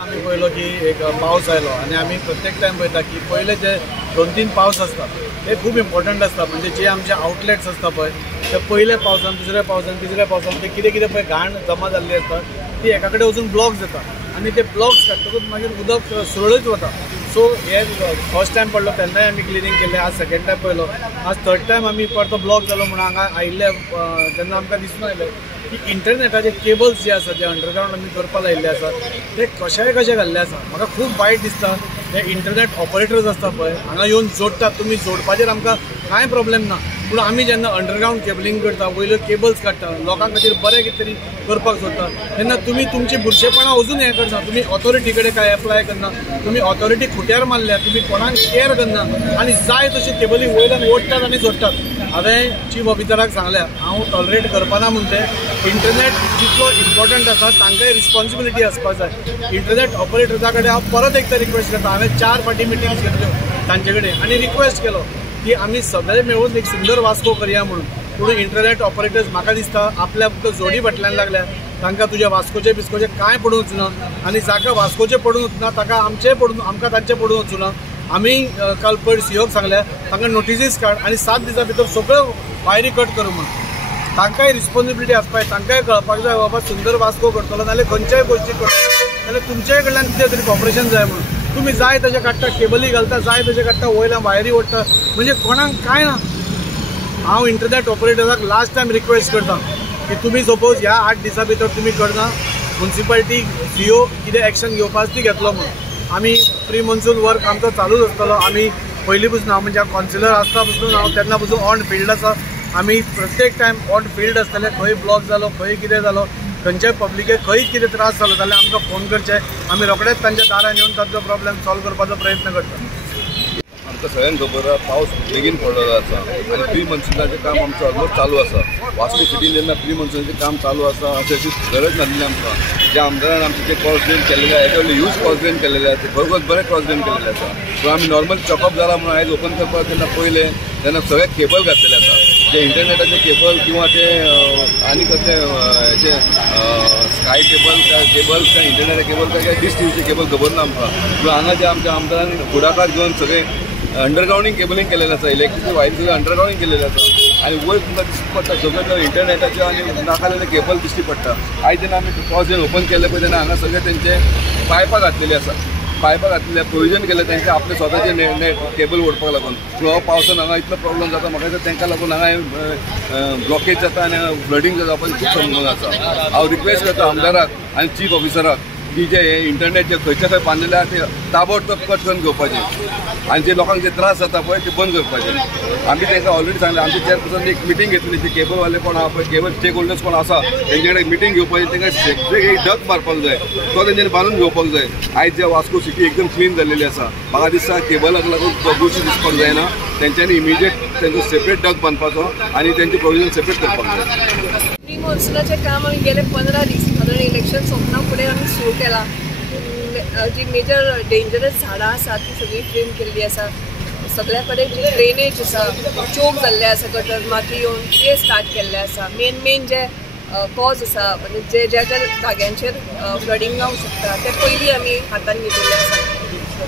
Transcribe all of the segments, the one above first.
आम्ही पळयलो की एक पावस आयलो आनी आमी प्रत्येक टायम पळयता की पयले जे 2-3 पावस आसता ते खूब इम्पॉर्टंट आसता. म्हणजे जे आमचे आउटलेट्स आसता पळय ते पयले पावसान दुसऱ्या पावसान तिसऱ्या पावसान ते कितें कितें पळय घाण जमा जाल्ली आसता ती एका कडेन वचून ब्लॉक जाता आनी ते ब्लॉक्स काडटकूच मागीर उदक सुरळीत वता. सो हे फर्स्ट टायम पडलो तेन्नाय आमी क्लिनींग केलें. आज सेकंड टायम पळयलो. आज थर्ड टायम आमी परतो ब्लॉक जालो म्हणून हांगा आयिल्ले जेन्ना आमकां दिसून आयलें की इंटरनेटाचे केबल्स जे आसा जे अंडरग्राउंड आमी करपा लायिल्ले आसा ते कशे घाल्ले आसा. म्हाका खूब वायट दिसता. हे इंटरनेट ऑपरेटर्स आसता पळय हांगा येवन जोडटात. तुमी जोडपाचेर आमकां कांय प्रॉब्लेम ना, पूण आमी जेन्ना अंडरग्राउंड केबलिंग करता वयल्यो केबल्स काडटा लोकां खातीर बरें कितें तरी करपाक सोदता तेन्ना तुमी तुमची बुरशेपणां अजून हें करता. तुमी ऑथॉरिटी कडेन काय एप्लाय करना, तुमी ऑथॉरिटी खुट्यार मारल्या, तुमी कोणाक केअर करना आनी जाय तशी केबली वयल्यान ओडटात आनी जोडटात. हांवें चीफ ऑफिसराक सांगलें हांव टॉलरेट करपाना म्हणून ते इंटरनेट जितलो इम्पॉर्टंट आसा तांकांय रिस्पॉन्सिबिलिटी आसपाक जाय. इंटरनेट ऑपरेटर्सा कडेन हांव परत एकदा रिक्वेस्ट करता. हांवें 4 फावटी मिटिंग्स घेतल्यो तांचे कडेन आनी रिक्वेस्ट केलो की आमी सगळे मेळून एक सुंदर वास्को करया म्हणून. पूण इंटरनेट ऑपरेटर्स म्हाका दिसता आपल्या फक्त जोडी फाटल्यान लागल्या. तांकां तुज्या वास्कोचे बिस्कोचे कांय पडूं वचना आनी जाका वास्कोचे पडूं वचना ताका आमकां तांचे पडूं वचना. आमी काल पयर सीओक सांगल्या तांकां नोटिसीस काड आनी 7 दिसां भितर सगळ्यो वायरी कट कर म्हणून. तांकांय रिस्पॉन्सिबिलिटी आसपाक जाय. तांकांय कळपाक जाय बाबा सुंदर वास्को करतलो नाल्यार खंयच्याय गोश्टी करतलो जाल्यार तुमचे कडल्यान कितें तरी कॉपरेशन जाय म्हणून. तुमी जाय तशें काडटा, केबली घालता, जाय तशें काडटा, वयल्यान वायरी ओडटा म्हणजे कोणाक कांय ना. हांव इंटरनेट ऑपरेटराक लास्ट टायम रिक्वेस्ट करता की तुमी सपोज ह्या 8 दिसां भितर तुमी करना म्युन्सिपालिटी सीओ कितें एक्शन घेवपाक ती घेतलो म्हणून. आमी प्री मॉन्सून वर्क आमचो चालूच आसतलो. आमी पयलीं पसून हांव म्हणजे कावन्सिलर आसता पसून हांव तेन्ना पसून ऑन फील्ड आसा. आमी प्रत्येक टायम ऑन फील्ड आसतले. खंय ब्लॉक जालो, खंय कितें जालो, खंयच्याय पब्लिकेक खंय कितें त्रास जालो जाल्यार आमकां फोन करचे. आमी रोखडेच तांच्या दारान येवन तांचो प्रॉब्लेम सॉल्व करपाचो प्रयत्न करता. आमकां सगळ्यांक खबर आसा पावस बेगीन पडलेलो आसा आनी प्री मॉन्सूनाचें काम आमचें ऑलमोस्ट चालू आसा. वास्को सिटीन जेन्ना प्री मॉन्सूनाचें काम चालू आसा अशी गरज नासली आमकां. ज्या आमदारान आमचे जे क्रॉस ड्रेन केल्ले आसा हेजे यूज क्रॉस ड्रेन केल्लेले आसा ते खरोखर बरें क्रॉस ड्रेन केल्लेले आसा. सो आमी नॉर्मल चॉकअप जाला म्हणून आयज ओपन करपाक तेन्ना पयले तेन्ना सगळे केबल घातलेले आसा. जे इंटरनेटाचे केबल किंवा ते आनी कसले हेचे स्काय केबल काय इंटरनेट केबल काय डिश टीव्हीचे केबल खबर ना आमकां. सो हांगा जे आमच्या आमदारान फुडाकार घेवन सगळे अंडरग्राउंडिंग केबलिंग केलेलें आसा. इलेक्ट्रिसिटी वायर सगळें अंडरग्राउंडिंग केलेलें आसा आनी वयर तुमकां दिश्टी पडटा सगळें इंटरनेटाचे आनी नाकालेले केबल दिश्टी पडटा. आयज जेन्ना आमी क्रॉस ड्रेन ओपन केले पळय तेन्ना हांगा सगळे तेंचे पायपां घातलेलीं आसा. पायपां घातलेले प्रोविजन केलें तेंचे आपले स्वताचे केबल ओडपाक लागून. सो हो पावसान हांगा इतलो प्रॉब्लम जाता म्हाका दिसता तांकां लागून हांगा ब्लॉकेज जाता आनी फ्लडिंग जावपाची खूब संभावना आसा. हांव रिक्वेस्ट करता आमदाराक आनी चीफ ऑफिसराक की जे इंटरनेट जे खंयचे खंय बांदलेले आसा ते ताबडतोब कट करून घेवपाचे आनी जे लोकांक जे त्रास जाता पळय ते बंद करपाचे. आमी तांकां ऑलरेडी सांगलें. आमचे चेअरपर्सन एक मिटींग घेतली. ते केबलवाले कोण आसा पळय केबल स्टेक होल्डर्स कोण आसा तेंचे कडेन मिटींग घेवपाची. तांकां एक डक मारपाक जाय तो तेंच्यांनी बांदून घेवपाक जाय. आयज जे वास्को सिटी एकदम क्लीन जाल्लेली आसा. म्हाका दिसता केबलाक लागून प्रदूषण दिसपाक जायना. तेंच्यांनी इमिजिएट तेंचो सेपरेट डक बांदपाचो आनी तेंचे प्रोविजन सेपरेट करपाक जाय. प्री मॉन्सूनाचें काम आमी गेले 15 दीस साधारण इलेक्शन सोंपना फुडें आमी सुरू केला. जी मेजर डेंजरस झाडां आसा ती सगळी क्लीन केल्ली आसा. सगळ्या कडेन जी ड्रेनेज आसा चोक जाल्ले आसा गटर माती येवन ते स्टार्ट केल्ले आसा. मेन जे कॉज आसा म्हणजे ज्या जाग्यांचेर फ्लडिंग जावंक शकता ते पयलीं आमी हातान घेतिल्ले आसा.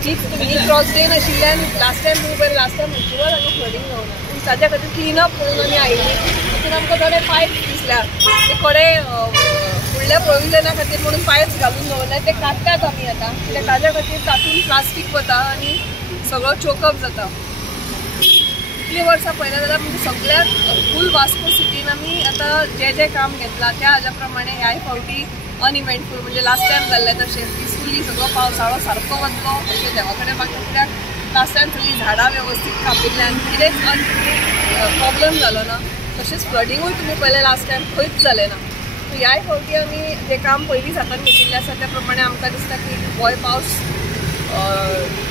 जी क्रॉस ड्रेन आशिल्ल्यान लास्ट टायम म्हणटवर हांगा फ्लडिंग जावना. पूण ताज्या खातीर क्लीन अप करून आमी आयिल्ली. तातूंत आमकां थोडे पायप दिसल्या ते थोडे फुडल्या प्रोविजना खातीर म्हणून पायप्स घालून दवरल्यात ते काडटात आमी आतां. ताज्या खातीर तातूंत प्लास्टीक वता आनी सगळो चोकअप जाता. इतलीं वर्सां पळयलें जाल्यार म्हणजे सगळ्यात फूल वास्को सिटीन आमी आतां जे काम घेतलां त्या हाज्या प्रमाणे ह्याय फावटी अनइव्हेंटफूल म्हणजे लास्ट टायम जाल्लें तशें पिसफुली सगळो पावसाळो सारको वतलो अशें देवा कडेन म्हाका. कित्याक लास्ट टायम सगळीं झाडां वेवस्थीत कापिल्ल्यान कितेंच प्रॉब्लेम जालो ना. तशेंच फ्लडिंगूय तुमी पळयलें लास्ट टायम खंयच जालें ना. ह्याय फावटी आमी जें काम पयलींच हातान घेतिल्लें आसा त्या प्रमाणे आमकां दिसता की गोंय पावस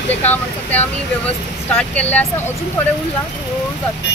जें काम आसा तें आमी वेवस्थीत स्टार्ट केल्लें आसा. अजून थोडें उरलां, हळू हळू जातलें.